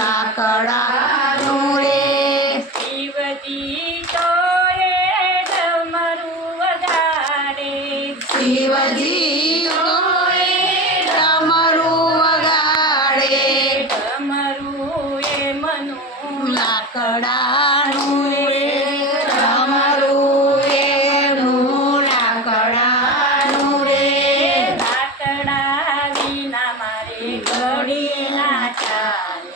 લાકડાનું રે શિવજી તો એ ડમરું વગાડે શિવજી તો એ ડમરું વગાડે ડમરું એ મનું લાકડાનું રે ડમરું એનું લાકડાનું રે લાકડા વિના મારે ઘડી ના ચાલે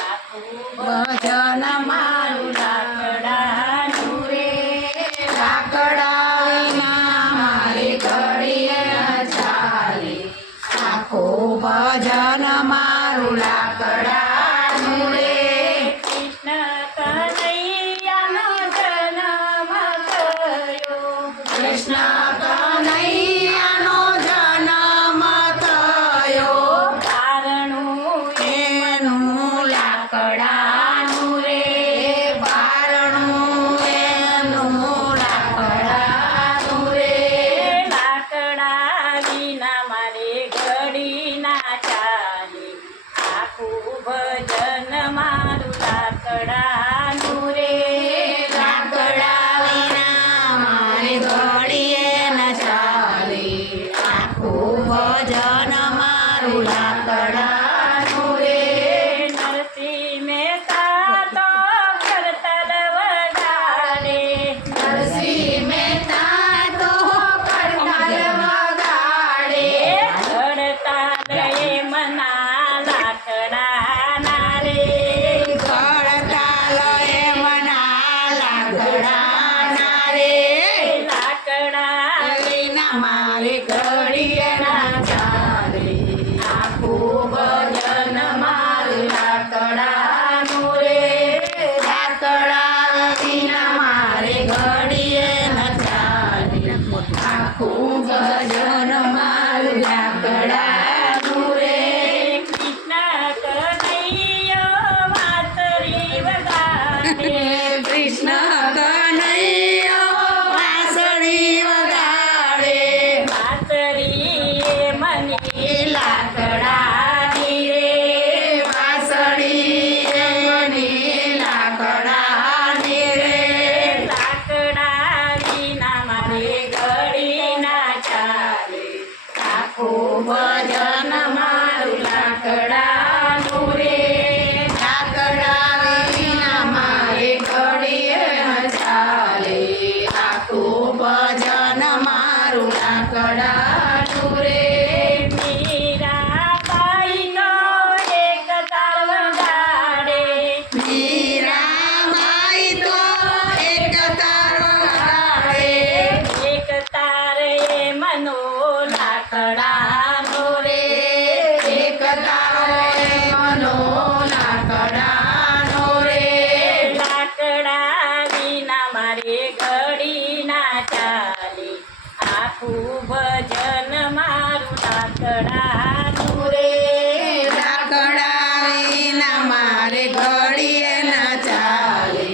આખું ભજન મારું લાકડાનું રે લાકડા વિના મારે ઘડીએ ન ચાલે આખું ભજન મારું લાકડાનું રે કૃષ્ણ કનૈયાનો જન્મ થયો કૃષ્ણ કનૈયાનો જન્મ થયો કારણું એનું લાકડાનું રે બારણું એનું લાકડાનું રે લાકડા વિના મારે ઘડી ના ચાલે આખું ભજન મારું લાકડાનું રે લાકડા વિના મારે ઘડીએ ન ચાલે આખું ભજન મારું લાકડાનું રે નરસિંહ મહેતા તો કરતલ વગાડે નરસિંહ મહેતા તો કરતાલ વગાડે હડતાલ એ મના લાકડાના રે કરતાલ એમના લાકડાના રે લાકડા વિના મારે ઘડીએ ના ચાલે આખું ભજન મારું લાકડાનું રે લાકડા વિના મારે ઘડીએ ન ચાલે આખું ભજન મારું લાકડાનું રે કૃષ્ણ કનૈયો વાંસળી વગાડે કૃષ્ણ કનૈયો વાંસળી વગાડે વાંસળી એ મની લાકડાની રે વાંસળી એમની લાકડાની રે લાકડા વિના મારે ઘડી ના ચાલે આખું ભજન મારું લાકડાનું રે લાકડા વિના મારે ઘડીએ ન ચાલે આખું ભજન મારું લાકડાનું રે મીરાબાઈ નો એક તાર વગાડે મીરાબાઈ તો એક તારો વગાડે એક તાર એ મનો લાકડાનો રે એક તારો મનો લાકડાનો રે લાકડા વિના મારે ઘડી ના ચાલે આખું ભજન મારું લાકડાનું રે લાકડા વિના મારે ઘડીએ ન ચાલે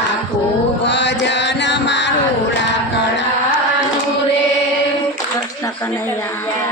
આખું ભજન મારું લાકડાનું રે કૃષ્ણ કનૈયા